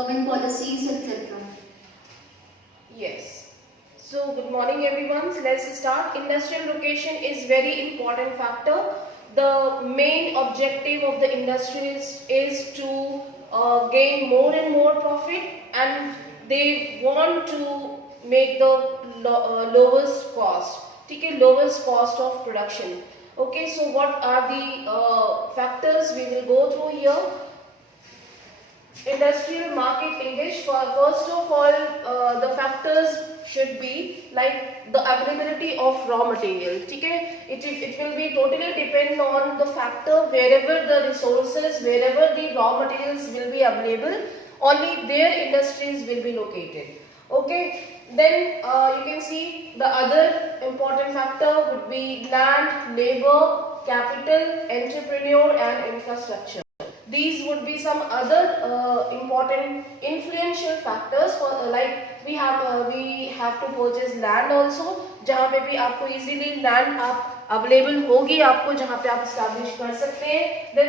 government policies, etc. Yes. So good morning everyone. So let's start. Industrial location is very important factor. The main objective of the industry is to gain more and more profit, and they want to make the lowest cost. Okay, lowest cost of production. Okay, so what are the factors we will go through here? Industrial market English. First of all, the factors should be like the availability of raw material. Okay, it will be totally depend on the factor wherever the resources, wherever the raw materials will be available, only their industries will be located. Okay, then you can see the other important factor would be land, labor, capital, entrepreneur and infrastructure. These would be some other important influential factors for like we have to purchase land also, जहाँ पे भी आपको easily land आप available होगी आपको, जहाँ पे आप establish कर सकते हैं. Then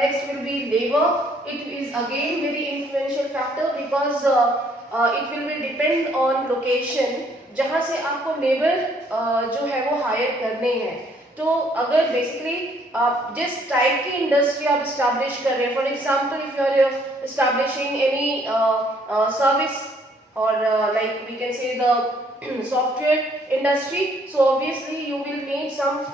next will be labor. It is again very influential factor because it will be depend on location, जहाँ से आपको labor जो है वो hire करने हैं. तो अगर बेसिकली आप जिस टाइप की इंडस्ट्री आप स्टैब्लिश कर रहे हैं, for example if you are establishing any service और like we can say the software industry, so obviously you will need some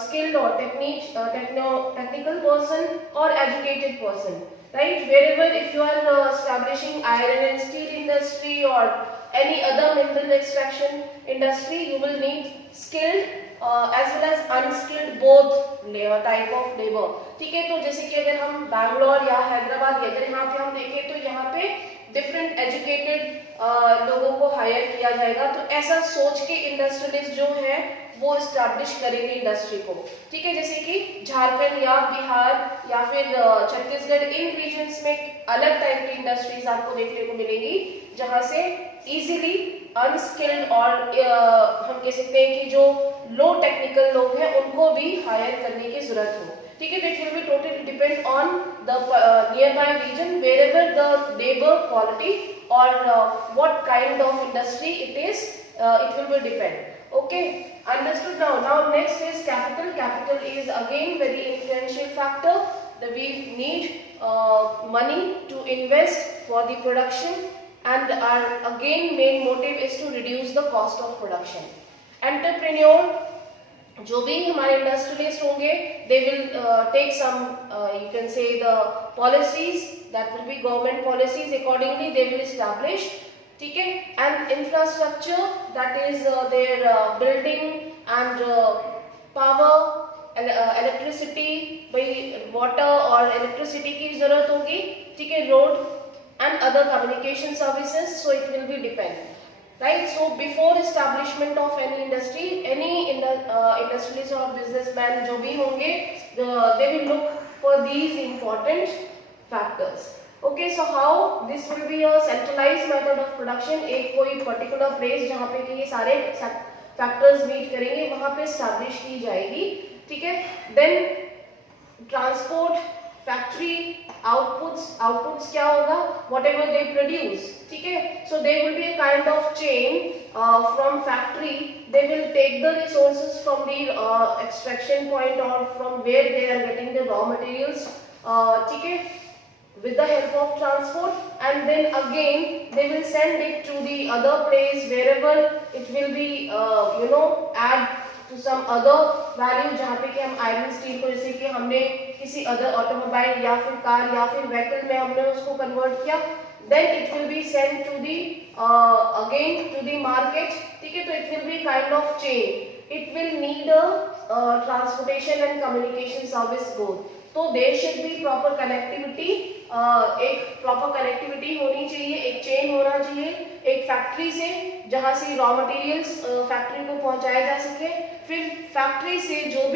skilled or technical person or educated person, right? Wherever if you are establishing iron and steel industry or any other mineral extraction industry, you will need skilled as well as unskilled both type of labor. ठीक है, तो जैसे कि अगर हम बैंगलोर या हैदराबाद या अगर यहाँ पे हम देखें तो यहाँ पे डिफरेंट एजुकेटेड लोगों को हायर किया जाएगा. तो ऐसा सोच के इंडस्ट्रियलिस्ट जो है वो स्टैब्लिश करेंगे इंडस्ट्री को. ठीक है, जैसे कि झारखंड या बिहार या फिर छत्तीसगढ़, इन रीजन्स में अलग टाइप की इंडस्ट्रीज आपको देखने को मिलेंगी जहां से इजीली अनस्किल्ड और हम कह सकते हैं कि जो लो टेक्निकल लोग हैं उनको भी हायर करने की जरूरत हो. ठीक है, it will be totally depend on the nearby region wherever the labour quality और what kind of industry it is, it will be depend. Okay, understood now. Now next is capital. Capital is again very influential factor. That we need money to invest for the production, and our again main motive is to reduce the cost of production. Entrepreneur, जो भी हमारे industrialist होंगे, they will take some you can say the policies that will be government policies, accordingly they will establish. ठीक है, and infrastructure, that is their building and power, electricity, भाई water और electricity की जरूरत होगी. ठीक है, road and other communication services, so it will be depend, right? So before establishment of any industry, any industrialist or businessman जो भी होंगे, they will look for these important factors. Okay, so how this will be a centralized method of production. एक कोई particular place जहाँ पे कि ये सारे factors meet करेंगे वहाँ पे establish की जाएगी. ठीक है, then transport, factory outputs क्या होगा, whatever they produce. ठीक है, so there will be a kind of chain from factory. They will take the resources from the extraction point or from where they are getting the raw materials. ठीक है, with the help of transport, and then again they will send it to the other place wherever it will be add to some other value, जहाँ पे कि हम iron steel को जैसे कि हमने किसी अदर ऑटोमोबाइल या फिर कार या फिर व्हीकल में हमने उसको कन्वर्ट किया, then it will be sent to the again to the market. ठीक है, तो it will be kind of chain. It will need a transportation and communication service both. तो there should be proper connectivity, एक proper connectivity होनी चाहिए, एक chain होना चाहिए एक फैक्ट्री से जहां से रॉ मटेरियल्स फैक्ट्री को पहुंचाया जा सके, फिर फैक्ट्री से जो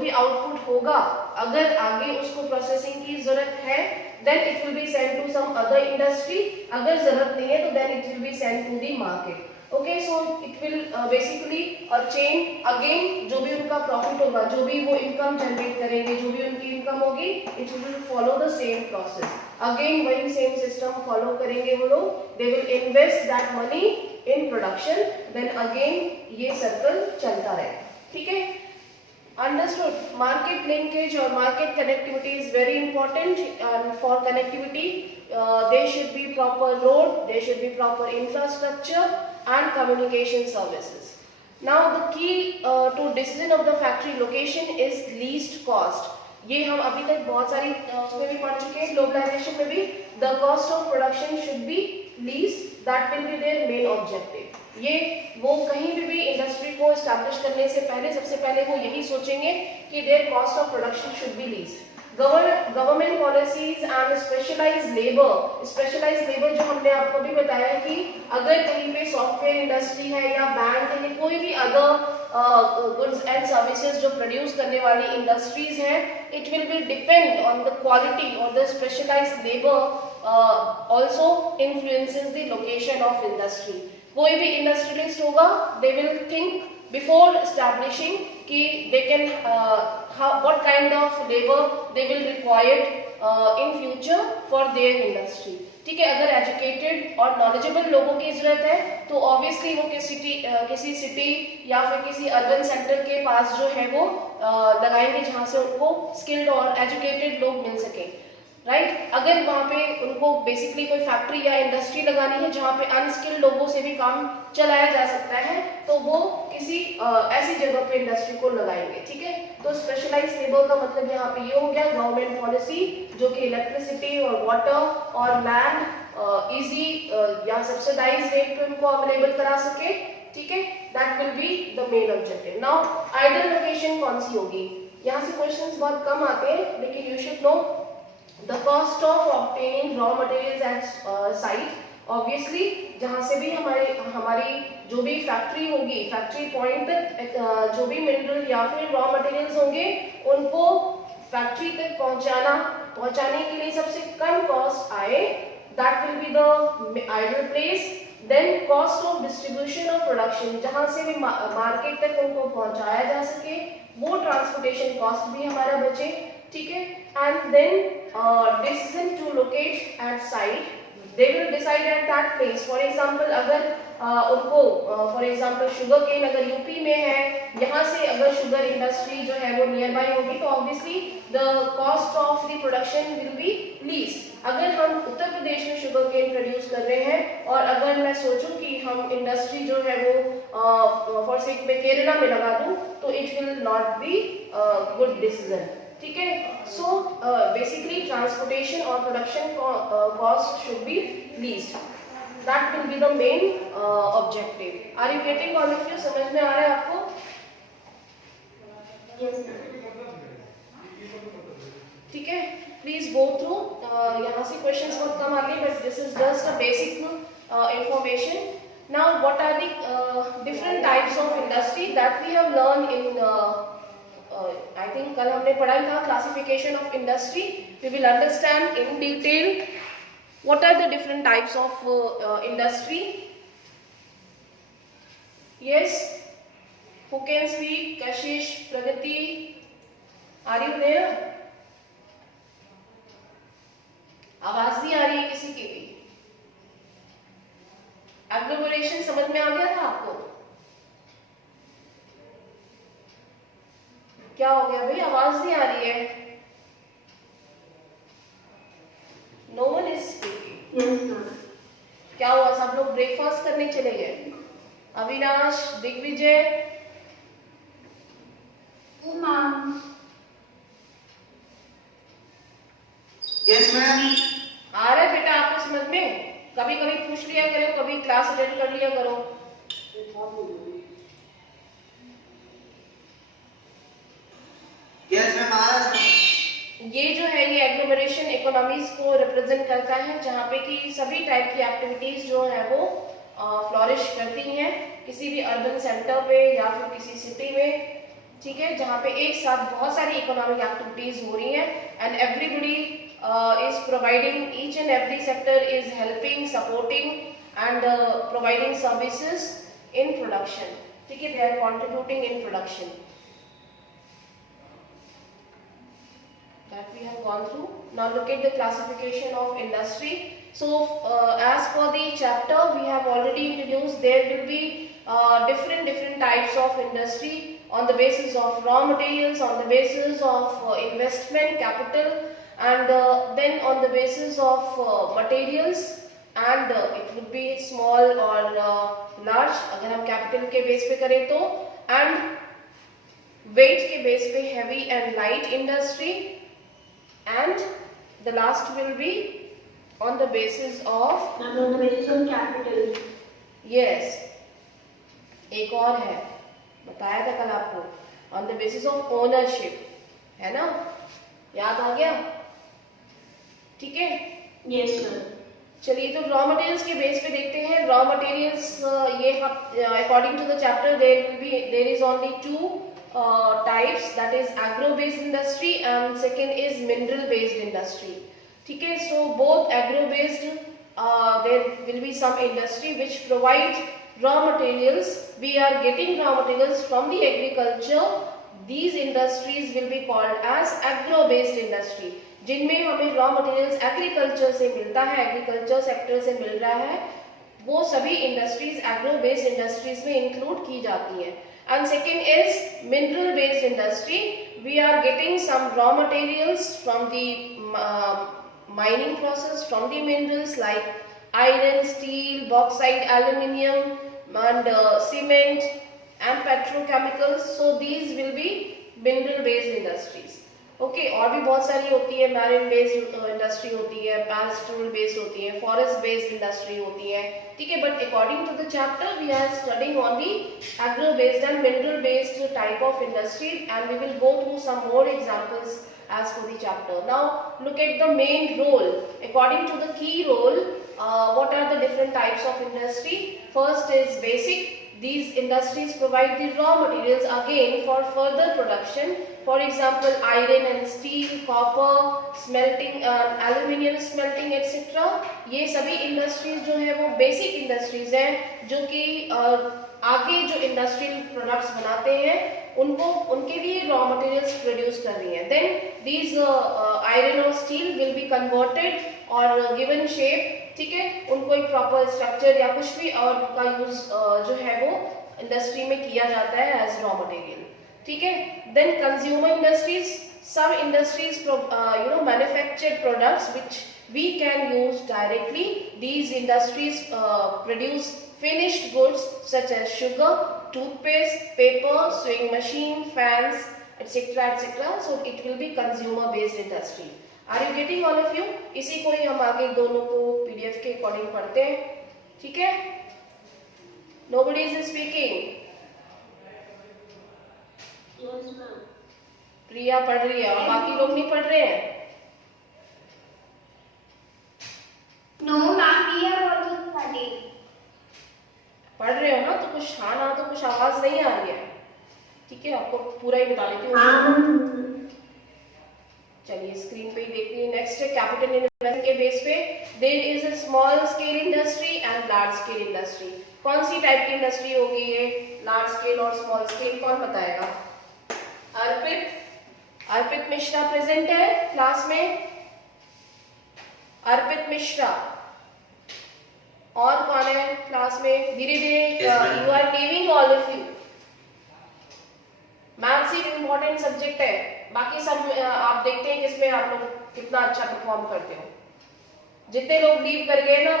भी आउटपुट होगा अगर आगे उसको प्रोसेसिंग की जरूरत है, then it will be sent to some other industry. अगर जरूरत नहीं है तो then it will be sent to the market. Okay, so it will basically a chain, again जो भी उनका प्रॉफिट होगा, जो भी वो इनकम जनरेट करेंगे, जो भी उनकी इनकम होगी, it will follow the same process, again वही सेम सिस्टम फॉलो करेंगे वो लोग, they will invest that money in production, then again ये सर्कल चलता रहेगा, ठीक है। Understood. Market linkage or market connectivity is very important, and for connectivity there should be proper road, there should be proper infrastructure and communication services. Now the key to decision of the factory location is least cost. ये हम अभी तक बहुत सारी उसमें भी पढ़ चुके हैं, ग्लोबलाइजेशन में भी the cost of production should be least, that will be their main objective. ये वो कहीं भी इंडस्ट्री को एस्टैब्लिश करने से पहले सबसे पहले वो यही सोचेंगे कि their cost of production should be least. Government policies and specialised labour जो हमने आपको भी बताया कि अगर कहीं पे सॉफ्टवेयर इंडस्ट्री है या बैंक है या कोई भी अदर गुड्स एंड सर्विसेज जो प्रोड्यूस करने वाली इंडस्ट्रीज हैं, it will be depend on the quality और the specialised labour also influences the location of industry. कोई भी इंडस्ट्रियलिस्ट होगा, they will think before establishing कि they can what kind of labour they will required in future for their industry, ठीक है। अगर educated और knowledgeable लोगों की जरूरत है तो ऑब्वियसली वो किसी सिटी या फिर किसी अर्बन सेंटर के पास जो है वो लगाएंगे जहां से उनको स्किल्ड और एजुकेटेड लोग मिल सके, राइट। अगर वहाँ पे उनको बेसिकली कोई फैक्ट्री या इंडस्ट्री लगानी है जहाँ पे अनस्किल्ड लोगों से भी काम चलाया जा सकता है, तो वो किसी ऐसी जगह पे इंडस्ट्री को लगाएंगे, ठीक है। तो स्पेशलाइज्ड लेबर का मतलब यहाँ पे ये हो गया गवर्नमेंट पॉलिसी जो कि इलेक्ट्रिसिटी और वाटर और लैंड इजी या सब्सिडाइज रेट पे उनको अवेलेबल करा सके, ठीक है। That will be the main objective. Now ideal location कौन सी होगी, यहाँ से क्वेश्चंस बहुत कम आते हैं, लेकिन you should know the cost of obtaining raw materials at site. Obviously जहाँ से भी हमारी जो भी फैक्ट्री होगी, फैक्ट्री पॉइंट तक जो भी मिनरल या फिर रॉ मटेरियल्स होंगे उनको फैक्ट्री तक पहुंचाने के लिए सबसे कम कॉस्ट आए, that will be the ideal place. Then cost of distribution of production, जहाँ से भी मार्केट तक उनको पहुंचाया जा सके, वो ट्रांसपोर्टेशन कॉस्ट भी हमारा बचे, ठीक है। And then decision to locate at site, they will decide at that place. For example अगर उनको for example शुगर केन अगर यूपी में है, यहाँ से अगर शुगर इंडस्ट्री जो है वो नियर बाई होगी, तो obviously the cost of the production will be least. अगर हम उत्तर प्रदेश में शुगर केन प्रोड्यूस कर रहे हैं और अगर मैं सोचूं कि हम इंडस्ट्री जो है वो फॉर सेक में केरला में लगा दूं, तो it will not be good decision, ठीक है। सो बेसिकली ट्रांसपोर्टेशन और production cost should be least, that will be the main objective. Are you getting all of you? समझ में आ रहा है आपको? ठीक है, प्लीज गो थ्रू। यहाँ से क्वेश्चंस बहुत कम आते हैं, but this is just a basic information. Now what are the different types of industry that we have learn in I think कल हमने पढ़ा था classification of industry. We will understand in detail what are the different types of industry. Yes, who can speak? Kashish, Pragati, are you there? आवाज नहीं आ रही है किसी की भी? Agglomeration समझ में आ गया था आपको? क्या हो गया भाई, आवाज नहीं आ रही है? No one is speaking. क्या हुआ, सब लोग ब्रेकफास्ट करने चले गए? Avinash, Digvijay, yes ma'am. आ रहा है बेटा आपको समझ में? कभी कभी पूछ लिया करो, कभी क्लास अटेंड कर लिया करो। यस मैम, आ रहा है। ये जो है ये एग्लोमरेशन इकोनॉमीज को रिप्रेजेंट करता है, जहाँ पे कि सभी टाइप की एक्टिविटीज जो है वो फ्लॉरिश करती हैं किसी भी अर्बन सेंटर पे या फिर किसी सिटी में, ठीक है, जहाँ पे एक साथ बहुत सारी इकोनॉमिक एक्टिविटीज हो रही हैं and everybody is providing, each and every sector is helping, supporting and providing services in production. ठीक है, they are contributing in production. That we have gone through. Now look at the classification of industry. So as for the chapter we have already introduced, there will be different types of industry on the basis of raw materials, on the basis of investment capital, and then on the basis of materials, and it would be small or large अगर हम capital के base पे करें तो, and weight के base पे heavy and light industry, and the last will be on the basis of capital. yes, एक और है, बताया था कल आपको, on the basis of ownership, है ना, याद आ गया? ठीक है, Yes sir. चलिए तो रॉ मटेरियल्स के बेस पे देखते हैं. रॉ मटेरियल्स ये according to the chapter there is only two types, that is agro based industry and second is mineral based industry. ठीक है, so both agro based there will be some industry which provide raw materials. We are getting raw materials from the agriculture. These industries will be called as agro based industry, जिनमें हमें raw materials agriculture से मिलता है, agriculture sector से मिल रहा है, वो सभी इंडस्ट्रीज एग्रो बेस्ड इंडस्ट्रीज में इंक्लूड की जाती हैं. And second is mineral based industry. We are getting some raw materials from the mining process, from the minerals like iron, steel, bauxite, aluminium, and cement and petrochemicals. So these will be mineral based industries. Okay, और भी बहुत सारी होती है, marine based industry होती है, pastoral based होती है, फॉरेस्ट बेस्ड इंडस्ट्री होती है. ठीक है, but according to the chapter we are studying only agro based and mineral based type of industry, and we will go through some more examples as for the chapter. Now look at the main role. According to the key role, what are the different types of industry? First is basic. These industries provide the raw materials again for further production. For example, iron and steel, copper, smelting, aluminium smelting, etc. ये सभी industries जो है वो basic industries हैं, जो कि आगे जो industrial products बनाते हैं उनको उनके लिए raw materials produce कर रही हैं. Then these iron or steel will be converted or given shape. ठीक है, उनको एक प्रॉपर स्ट्रक्चर या कुछ भी और का यूज जो है वो इंडस्ट्री में किया जाता है एज रॉ मटेरियल. ठीक है, then consumer industries. Some industries manufactured products which we can use directly. These industries produce finished goods such as sugar, toothpaste, paper, sewing machine, fans, etc. etc. So it will be consumer based industry. Are you getting all of you? इसी को ही हम आगे दोनों को PDF के according पढ़ते हैं. ठीक है, nobody is speaking. Yes ma'am. प्रिया पढ़ रही है और बाकी लोग नहीं पढ़ रहे हैं. No ma'am, we are also studying. पढ़ रहे हो ना, तो कुछ हाँ ना तो कुछ आवाज नहीं आ रही है. ठीक है, आपको पूरा ही बता देती हूँ. चलिए स्क्रीन पे ही देखते हैं. नेक्स्ट है कैपिटल इन्वेस्टमेंट के बेस पे there is a small scale industry and large scale industry. कौन सी टाइप की इंडस्ट्री होगी ये, लार्ज स्केल और स्मॉल स्केल, कौन बताएगा? अर्पित मिश्रा प्रेजेंट है क्लास में. अर्पित मिश्रा. और कौन है क्लास में? धीरे धीरे you are leaving all of you. Maths एक इम्पोर्टेंट सब्जेक्ट है, बाकी सब आप देखते हैं किसमें आप लोग कितना अच्छा परफॉर्म करते हो. जितने लोग लीव कर गए ना,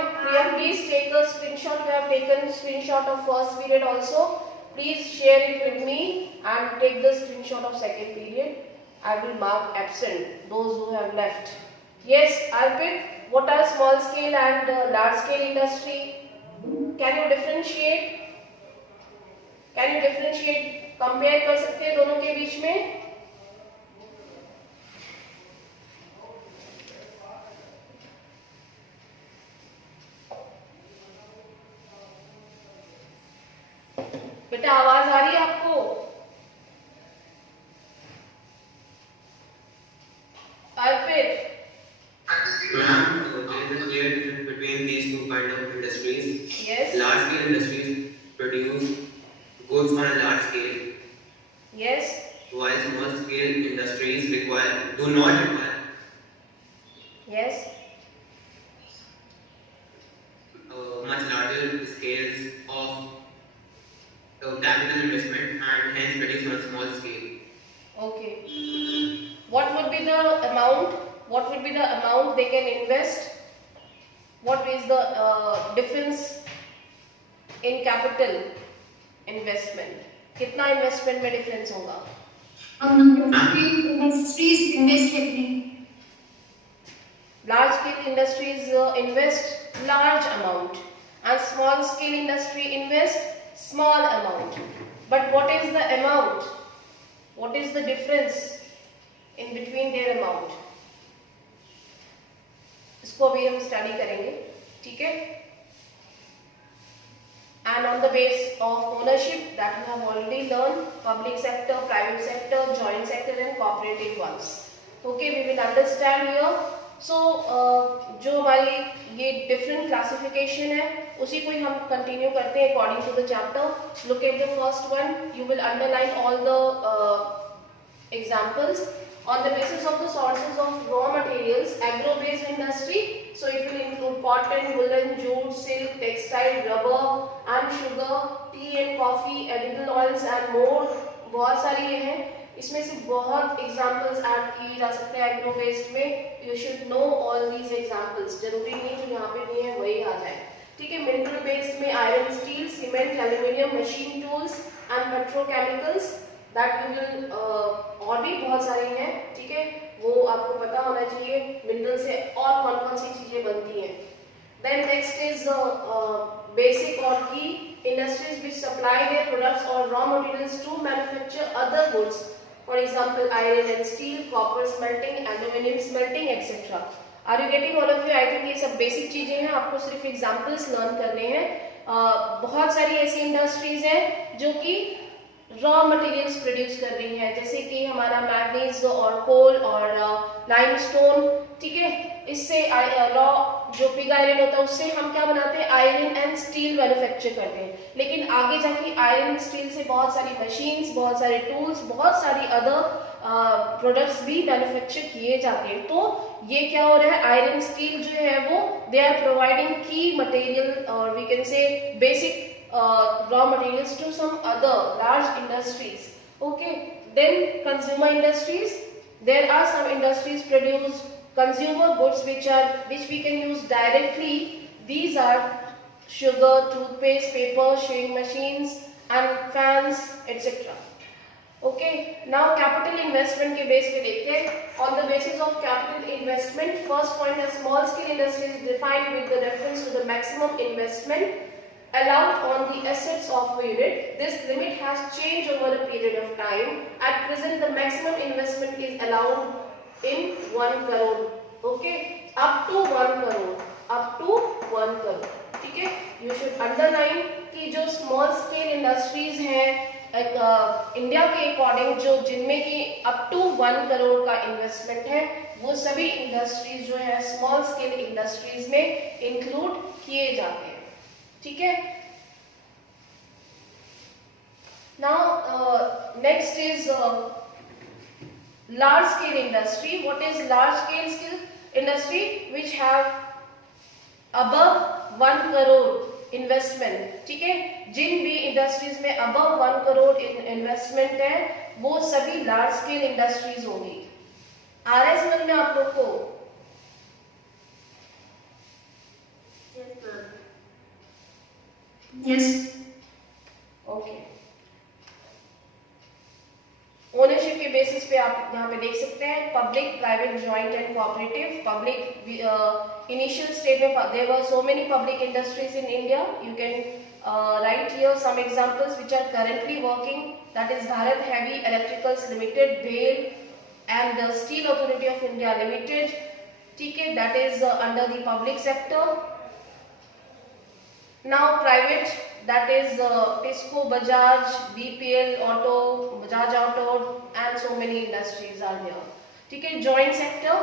please take a screenshot. You have taken screenshot of first period also. Please share it with me and take the screenshot of second period. I will mark absent those who have left. Yes Arpit, what are small scale and large scale industry? Can you differentiate? Compare कर सकते हैं दोनों के बीच में? बेटा आवाज आ रही है आपको? अर्पित, Ma'am, there is a clear difference between these two kind of industries. Yes. Large scale industries produce goods on a large scale, Yes. while small scale industries do not require Yes. much larger scales of capital investment and hence produce on a small scale. Okay. What would be the amount? What would be the amount they can invest? What is the difference in capital investment? कितना investment में difference होगा? industries invest करते हैं. Large scale industries invest large amount and small scale industry invest small amount. But what is the amount? What is the difference in between their amount? इसको भी हम study करेंगे, ठीक है? And on the base of ownership that we have already learned, public sector, private sector, joint sector and cooperative ones. Okay, we will understand here. So जो हमारी ये different classification है उसी को ही हम continue करते हैं according to the chapter. Look at the first one. You will underline all the examples. On the basis of the sources of raw materials, agro-based industry, so it will include cotton, woolen, jute, silk, textile, rubber and sugar, tea and coffee, edible oils and more. बहुत सारी ये हैं, इसमें से बहुत examples add किए जा सकते हैं agro-based में. You should know all these examples. जरूरी नहीं जो यहाँ पे नहीं है वही आ जाए, ठीक है? Mineral based में iron, steel, cement, aluminium, machine tools and petrochemicals. That you will और भी बहुत सारी हैं, ठीक है? वो आपको पता होना चाहिए मिनरल से और कौन कौन सी चीजें बनती हैं. Then next is basic or key industries which supply their products or raw materials to manufacture other goods. For example, iron and steel, copper smelting, aluminium smelting, etc. Are you getting all of you? I think ये सब basic चीजें हैं, आपको सिर्फ examples learn करने हैं. बहुत सारी ऐसी इंडस्ट्रीज हैं जो कि रॉ मटेरियल्स प्रोड्यूस कर रही है, जैसे कि हमारा मैग्नीज और कोल और लाइमस्टोन, ठीक है? इससे रॉ जो पिग आयरन होता है उससे हम क्या बनाते हैं? आयरन एंड स्टील मैन्युफैक्चर करते हैं. लेकिन आगे जाके आयरन स्टील से बहुत सारी मशीन्स, बहुत सारे टूल्स, बहुत सारी अदर प्रोडक्ट्स भी मैन्युफैक्चर किए जाते हैं. तो ये क्या हो रहा है? आयरन स्टील जो है वो दे आर प्रोवाइडिंग की मटेरियल और we can say basic raw materials to some other large industries. Okay, then consumer industries. There are some industries produce consumer goods which we can use directly. These are sugar, toothpaste, paper, sewing machines and fans, etc. Okay, now capital investment के base पे देखते हैं. On the basis of capital investment, first point is small scale industry is defined with the reference to the maximum investment allowed on the assets of a unit. This limit has changed over a period of time. At present, the maximum investment is allowed in 1 crore. Okay, up to 1 crore. Up to 1 crore. ठीक है? You should underline कि जो small scale industries हैं India के according जो जिनमें कि up to 1 crore का इन्वेस्टमेंट है वो सभी इंडस्ट्रीज जो है स्मॉल स्केल इंडस्ट्रीज में इंक्लूड किए जाते हैं, ठीक है? Now next is large scale industry. What is large scale industry? Which have above 1 crore investment, ठीक है? जिन भी इंडस्ट्रीज में above 1 crore इन्वेस्टमेंट है वो सभी लार्ज स्केल इंडस्ट्रीज होंगी. आ रहा है समझ में आप लोग को? Yes. ओके. ओनरशिप के बेसिस पे आप यहाँ पे देख सकते हैं public, private, joint and cooperative. Public initial stage में there were so many public industries in India. You can write here some examples which are currently working. That is Bharat Heavy Electricals Limited, BHEL, and the Steel Authority of India Limited. ठीक है? That is under the public sector. Now private, that is Tisco, Bajaj, BPL, Auto, Bajaj Auto and so many industries are there. ठीक है? Joint sector,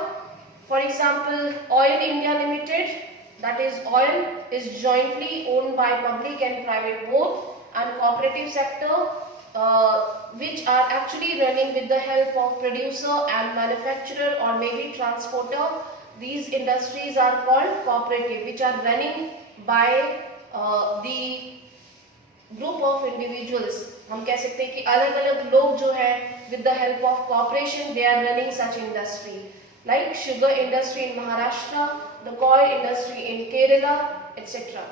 for example Oil India Limited, that is oil is jointly owned by public and private both, and cooperative sector which are actually running with the help of producer and manufacturer or maybe transporter. These industries are called cooperative, which are running by the group of individuals. हम कह सकते हैं कि अलग अलग लोग जो है with the help of corporation they are running such industry, like sugar industry in Maharashtra, the coir industry in Kerala, etcetera.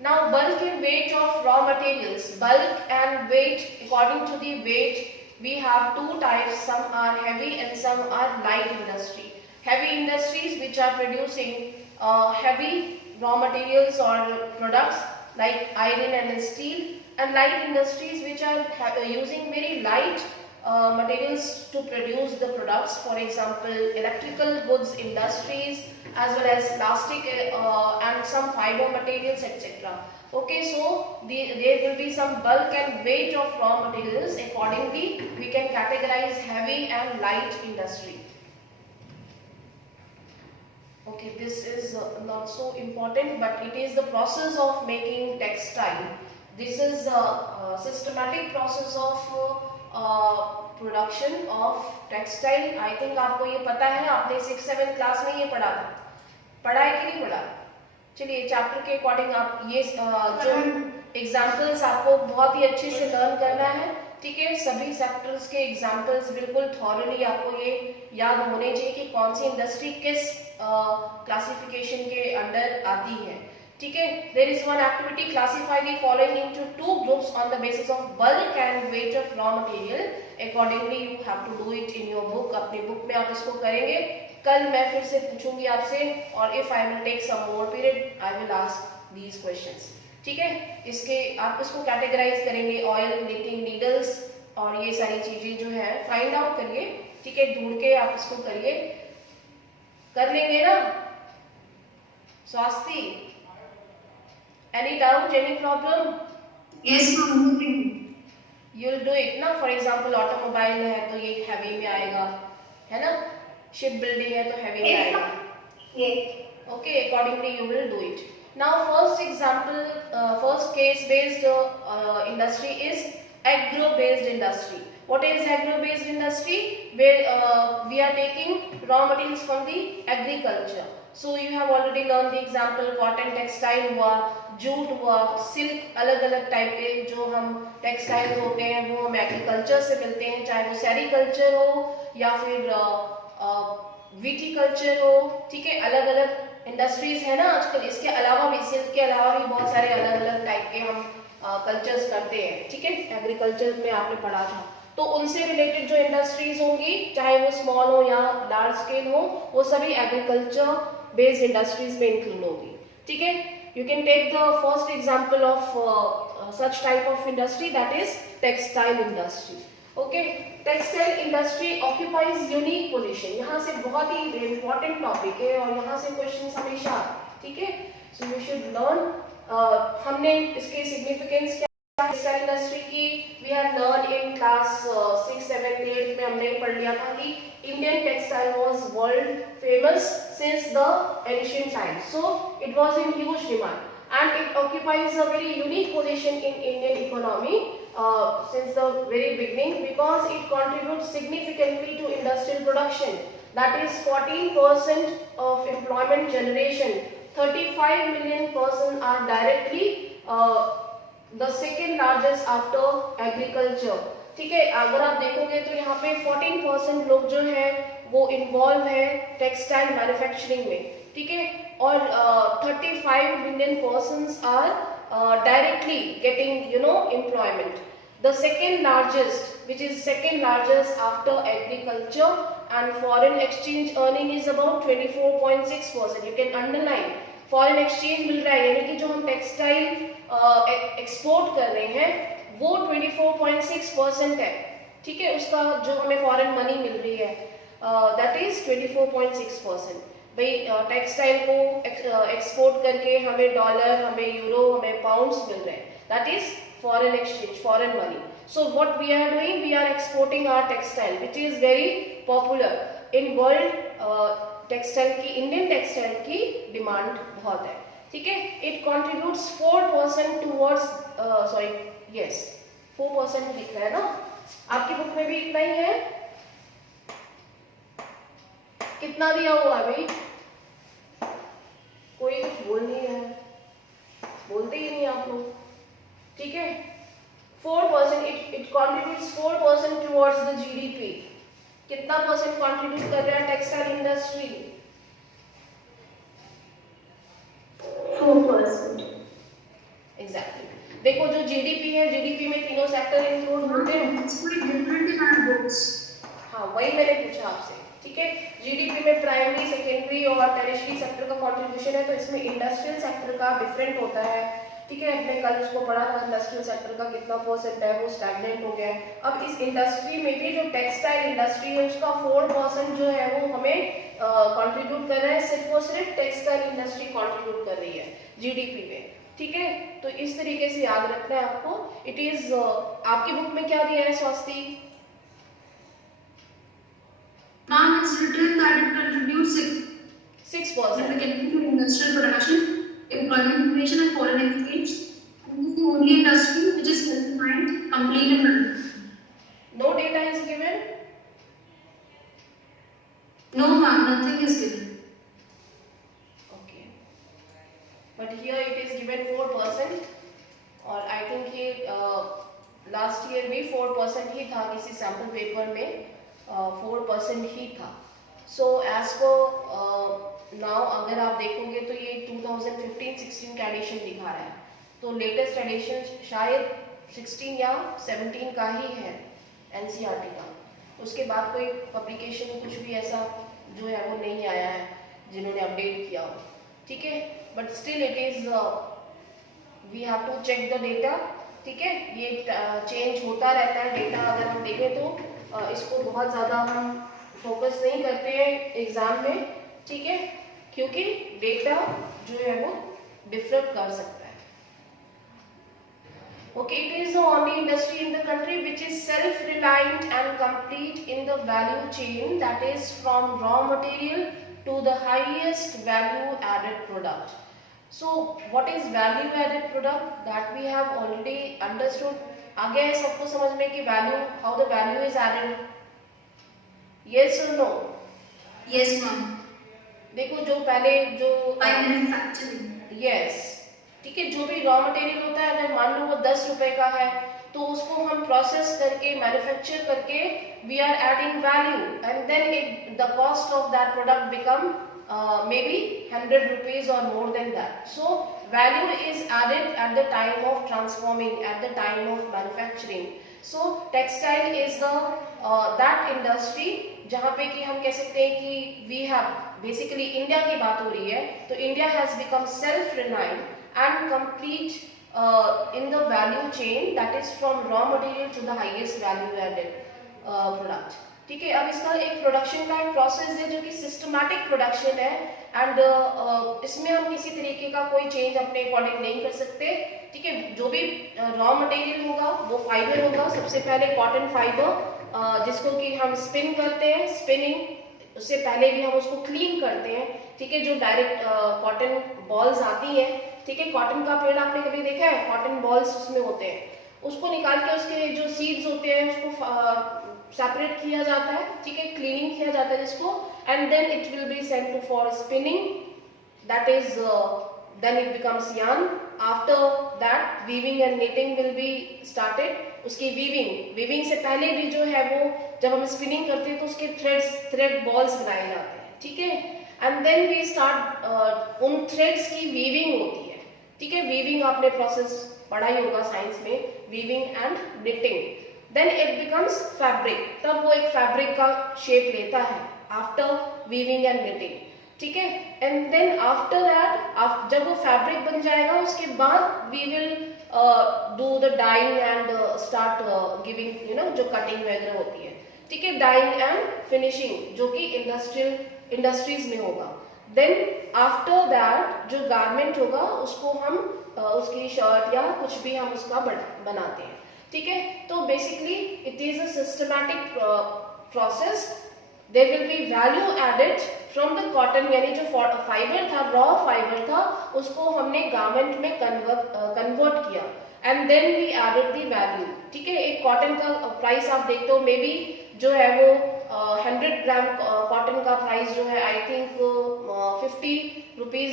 Now bulk and weight of raw materials. Bulk and weight, according to the weight we have two types, some are heavy and some are light industry. Heavy industries which are producing heavy raw materials or products like iron and steel, and light industries which are using very light materials to produce the products, for example electrical goods industries as well as plastic and some fiber materials, etc. Okay, so there will be some bulk and weight of raw materials. Accordingly we can categorize heavy and light industry. Okay, this is not so important, but it is the process of making textile. This is a systematic process of production of textile. I think आपको ये पता है, आपने 6-7 class में ये पढ़ा है कि नहीं पढ़ा? चलिए चैप्टर के अकॉर्डिंग आप ये जो एग्जाम्पल्स आपको बहुत ही अच्छे से लर्न करना है. ठीक है, सभी सेक्टर्स के एग्जाम्पल्स बिल्कुल थॉरली आपको ये याद होने चाहिए कि कौन सी इंडस्ट्री किस क्लासिफिकेशन के अंडर आती है. ठीक है, there is one activity, classify the following into two groups on the basis of bulk and weight of raw material. Accordingly you have to do it in your book. अपनी book में आप इसको करेंगे. कल मैं फिर से पूछूंगी आपसे, और if I will take some more period I will ask these questions. ठीक है, इसके आप इसको कैटेगराइज करेंगे, ऑयल, निटिंग नीडल्स और ये सारी चीजें जो है फाइंड आउट करिए. ठीक है, ढूंढ के आप इसको करिए. कर लेंगे ना Swasthi? Any doubt, any problem? Yes, ma'am. You will do it ना. फॉर एग्जाम्पल ऑटोमोबाइल है तो ये हैवी में आएगा, है ना. शिप बिल्डिंग है तो हैवी में आएगा. Okay, accordingly you will do it. Now first example, first case based industry is agro based industry. What is agro based industry? Where we are taking raw materials from the agriculture. So you have already learned the example, cotton textile हुआ, jute हुआ, silk, अलग अलग type के जो हम textile होते हैं वो हम एग्रीकल्चर से मिलते हैं, चाहे वो सेरिकल्चर हो या फिर विटीकल्चर हो. ठीक है, अलग अलग इंडस्ट्रीज है ना आजकल. इसके अलावा भी, सिल्क के अलावा भी बहुत सारे अलग अलग टाइप के हम कल्चर्स करते हैं. ठीक है, एग्रीकल्चर में आपने पढ़ा था, तो उनसे रिलेटेड जो इंडस्ट्रीज होंगी, चाहे वो स्मॉल हो या लार्ज स्केल हो, वो सभी एग्रीकल्चर बेस्ड इंडस्ट्रीज में इंक्लूड होगी. ठीक है, you can take the first example of such type of industry, that is textile industry. Okay, textile industry occupies unique position. यहाँ से बहुत ही इंपॉर्टेंट टॉपिक है और यहाँ से क्वेश्चन हमेशा. ठीक है, सो यू शुड लर्न. हमने इसके सिग्निफिकेंस क्या टेक्सटाइल इंडस्ट्री की we have learn in class 6, 7, 8 में हमने पढ़ लिया था कि Indian textile was world famous since the ancient times. So it was in huge demand and it occupies a very unique position in Indian economy since the very beginning because it contributes significantly to industrial production. That is 14% of employment generation. 35 million persons are directly the second largest after agriculture. ठीक है, अगर आप देखोगे तो यहाँ पे 14% लोग जो है वो इन्वॉल्व है टेक्सटाइल मैन्युफैक्चरिंग में. ठीक है, और 35 million persons are directly getting employment. The second largest, which is second largest after agriculture, and foreign exchange earning is about 24.6%. You can underline foreign exchange मिल रहा है, यानी कि जो हम टेक्सटाइल एक्सपोर्ट कर रहे हैं वो 24.6% है. ठीक है, उसका जो हमें फॉरेन मनी मिल रही है दैट इज 24.6%. भाई टेक्सटाइल को एक्सपोर्ट करके हमें डॉलर, हमें यूरो, हमें पाउंड्स मिल रहे हैं, that is foreign exchange, foreign money. So what we are doing, we are exporting our textile which is very popular in world. Textile की, इंडियन टेक्सटाइल की डिमांड बहुत है, ठीक है। It contributes 4% towards, sorry yes 4% लिख रहा है ना, आपकी बुक में भी इतना ही है, कितना दिया हुआ है भाई, कोई कुछ बोल नहीं है, बोलते ही नहीं आप लोग, ठीक है। 4%, it contributes 4% towards the GDP. कितना परसेंट कॉन्ट्रीब्यूट कर रहा है टेक्सटाइल इंडस्ट्री? 4%। एग्जैक्टली। देखो जो जीडीपी है, जीडीपी में तीनों सेक्टर इंक्लूड होते हैं। हाँ वही मैंने पूछा आपसे, ठीक है। जीडीपी में प्राइमरी, सेकेंडरी और टेरिशरी सेक्टर का कंट्रीब्यूशन है, तो इसमें इंडस्ट्रियल सेक्टर का डिफरेंट होता है, ठीक है। हमने कल उसको पढ़ा था, इंडस्ट्रियल सेक्टर का कितना परसेंट है, वो स्टैग्नेंट हो गया है। अब इस इंडस्ट्री में भी जो टेक्सटाइल इंडस्ट्री है उसका 4% जो है वो हमें कंट्रीब्यूट कर रहा है, सिर्फ और सिर्फ टेक्सटाइल इंडस्ट्री कंट्रीब्यूट कर रही है जीडीपी में, ठीक है। तो इस तरीके से याद रखना है आपको। इट इज आपकी बुक में क्या दिया है स्वास्थी? Ma'am, it's written that it contributes 6%। significantly to industrial production, employment creation and foreign exchange. And this is the only industry which is self-reliant, complete and running. No data is given? No, ma'am, nothing is given. Okay. But here it is given 4%, और I think ये last year भी 4% ही था, किसी sample paper में 4% ही था। So as per now अगर आप देखोगे तो ये 2015-16 का एडिशन दिखा रहा है, तो लेटेस्ट एडिशन शायद 16 या 17 का ही है एनसीईआरटी का। उसके बाद कोई पब्लिकेशन कुछ भी ऐसा जो है वो नहीं आया है जिन्होंने अपडेट किया हो, ठीक है। But still it is we have to check the data, ठीक है। ये चेंज होता रहता है डेटा, अगर हम देखें तो इसको बहुत ज़्यादा हम फोकस नहीं करते हैं एग्जाम में, ठीक है, क्योंकि डेटा जो है वो डिफर कर सकता है। Okay, it is the only industry in the country which is self-reliant and complete in the value chain, that is from raw material to the highest value-added product. So, what is value-added product? That we have already understood. आगे है सबको समझ में कि value, how the value is added. Yes or no? Yes, ma'am. देखो जो पहले जो By manufacturing. Yes. ठीक है, जो भी रॉ मटेरियल होता है, अगर मान लो वो 10 रुपए का है, तो उसको हम प्रोसेस करके मैन्युफैक्चर करके we are adding value and then the cost of that product become may be 100 rupees or more than that. So value is added at the time of transforming, at the time of manufacturing. So textile is the that industry जहाँ पे कि हम कह सकते हैं कि we have basically India की बात हो रही है, तो India has become self-reliant and complete in the value chain, that is from raw material to the highest value added product. ठीक है, अब इसका एक प्रोडक्शन का एक प्रोसेस है जो कि सिस्टमैटिक प्रोडक्शन है एंड इसमें हम किसी तरीके का कोई चेंज अपने अकॉर्डिंग नहीं कर सकते, ठीक है। जो भी रॉ मटेरियल होगा वो फाइबर होगा, सबसे पहले कॉटन फाइबर जिसको कि हम स्पिन करते हैं, स्पिनिंग उससे पहले भी हम उसको क्लीन करते हैं, ठीक है। जो डायरेक्ट कॉटन बॉल्स आती हैं, ठीक है, कॉटन का पेड़ आपने कभी देखा है, कॉटन बॉल्स उसमें होते हैं, उसको निकाल के उसके जो सीड्स होते हैं उसको सेपरेट किया जाता है, ठीक है, क्लीनिंग किया जाता है जिसको, and then it will be sent to for spinning, that is then it becomes yarn. After that weaving and knitting will be started. उसकी वीविंग से पहले भी जो है वो जब हम स्पिनिंग करते हैं तो उसके थ्रेड बॉल्स बनाए जाते हैं, ठीक है, एंड देन वी स्टार्ट उन थ्रेड्स की वीविंग होती है, ठीक है। वीविंग आपने प्रोसेस पढ़ा ही होगा साइंस में, weaving and knitting. Then it becomes fabric, तब वो एक फैब्रिक का शेप लेता है आफ्टर वीविंग एंड knitting, ठीक है। एंड देन आफ्टर दैट जब वो फैब्रिक बन जाएगा उसके बाद we will do the dyeing and start giving you know जो कटिंग वगैरह होती है, ठीक है, डाइंग एंड फिनिशिंग जो कि इंडस्ट्रीज में होगा। देन आफ्टर दैट जो गारमेंट होगा उसको हम उसकी शर्ट या कुछ भी हम उसका बनाते हैं, ठीक है। तो basically it is a systematic process there will be value added from the cotton, यानी जो फाइबर था, रॉ फाइबर था, उसको हमने गारमेंट में कन्वर्ट किया and then we added the value. ठीक है, एक कॉटन का प्राइस आप देखते हो मे बी जो है वो 100 ग्राम कॉटन का प्राइस जो है आई थिंक 50 रुपीज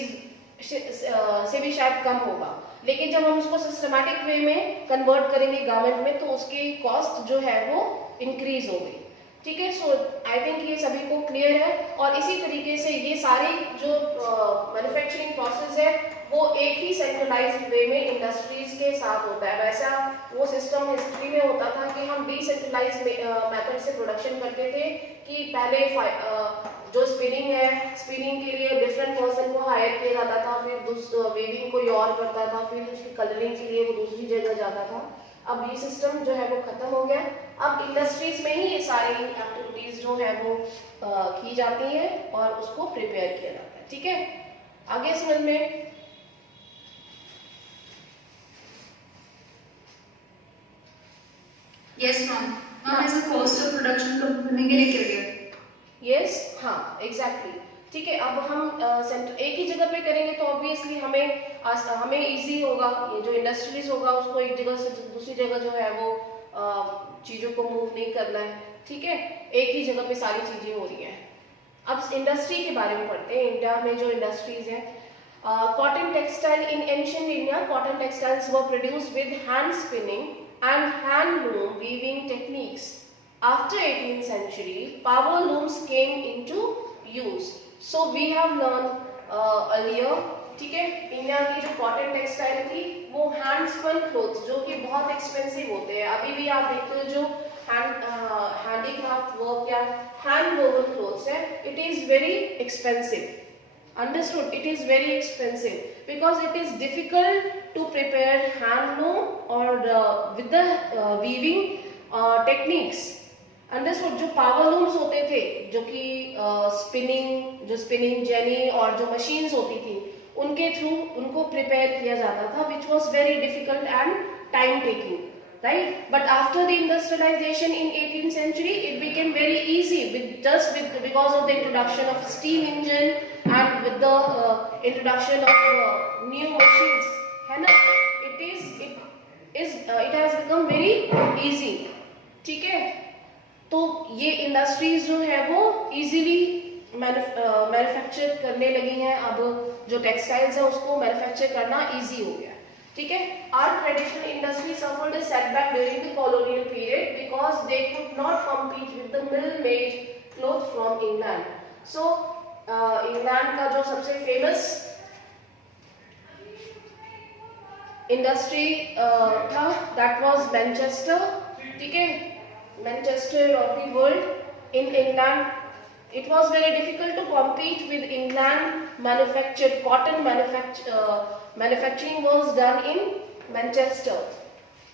से भी शायद कम होगा, लेकिन जब हम उसको सिस्टमैटिक वे में कन्वर्ट करेंगे गारमेंट में तो उसकी कॉस्ट जो है वो इंक्रीज हो गई। ठीक है, सो आई थिंक ये सभी को क्लियर है। और इसी तरीके से ये सारी जो मैन्युफैक्चरिंग प्रोसेस है वो एक ही सेंट्रलाइज्ड वे में इंडस्ट्रीज के साथ होता है। वैसा वो सिस्टम हिस्ट्री में होता था कि हम डिसेंट्रलाइज्ड मेथड से प्रोडक्शन करते थे कि पहले जो स्पिनिंग है, स्पिनिंग के लिए डिफरेंट पर्सन को हायर किया जाता था, फिर वेविंग कोई और करता था, फिर उसकी कलरिंग के लिए वो दूसरी जगह जाता था। अब ये सिस्टम जो है वो खत्म हो गया। अब इंडस्ट्रीज में ही ये सारी एक्टिविटीज जो है वो की जाती है और उसको प्रिपेयर किया जाता है। ठीक है, आगे समझ में? Yes, ma'am. Ma'am, as a cost of production कम करने के लिए क्या किया? यस, हाँ, एग्जैक्टली। ठीक है, अब हम एक ही जगह पे करेंगे तो ऑब्वियसली हमें इजी होगा। ये जो इंडस्ट्रीज होगा उसको एक जगह से दूसरी जगह जो है वो चीज़ों को मूव नहीं करना है। ठीक है, एक ही जगह पे सारी चीज़ें हो रही हैं। अब इंडस्ट्री के बारे में पढ़ते हैं। इंडिया में जो इंडस्ट्रीज है, cotton textile in ancient India, cotton textiles were produced with hand spinning and handloom weaving techniques. After 18th century, power looms came into use. So we have learned earlier, ठीक है, India की जो cotton textile थी वो hand spun clothes जो कि बहुत expensive होते हैं। अभी भी आप देखते हो जो हैंडीक्राफ्ट वर्क या हैंड वोवन क्लोथ्स है, it is very expensive. Understood? It is very expensive because it is difficult to prepare handloom or with the weaving techniques. Understood? जो power looms होते थे, जो कि स्पिनिंग जेनी और जो machines होती थी उनके थ्रू उनको प्रिपेयर किया जाता था, which was very difficult and time taking, right? But after the industrialization in 18th century, it became very easy because of the introduction of steam engine and with the introduction of new machines, है ना? It has become very easy. ठीक है, तो ये industries जो है वो easily manufacture करने लगी हैं। अब जो टेक्सटाइल्स है उसको मैन्युफैक्चर करना इजी हो गया। ठीक है, our traditional industry suffered a setback during the colonial period because they could not compete with the mill-made cloth from England. So England का जो सबसे फेमस इंडस्ट्री था दैट वाज मैनचेस्टर। ठीक है, Manchester of the world in England. It was very difficult to compete with England manufactured cotton manufacturing was done in Manchester.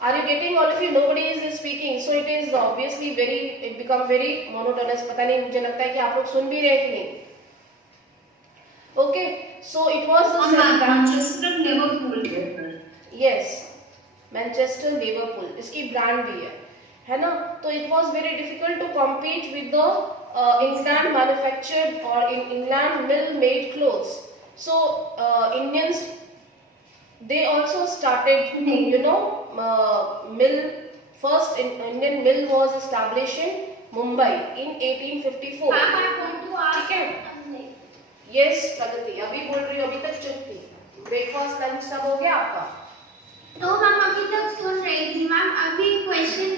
Are you getting? All of you, nobody is speaking, so it is obviously it become very monotonous. पता नहीं, मुझे लगता है कि आप लोग सुन भी रहे कि नहीं? Okay, so it was Manchester Liverpool. Yes, Manchester Liverpool. इसकी ब्रांड भी है ना? तो it was very difficult to compete with the England manufactured or in England mill made clothes. So Indians, they also started, mill. First Indian mill was established in Mumbai in 1854. ठीक है? Yes, प्रगति अभी बोल रही हो, अभी तक चुप थी। ब्रेकफास्ट लंच सब हो गया आपका? तो मैम अभी तक सुन रही थी मैम, अभी क्वेश्चन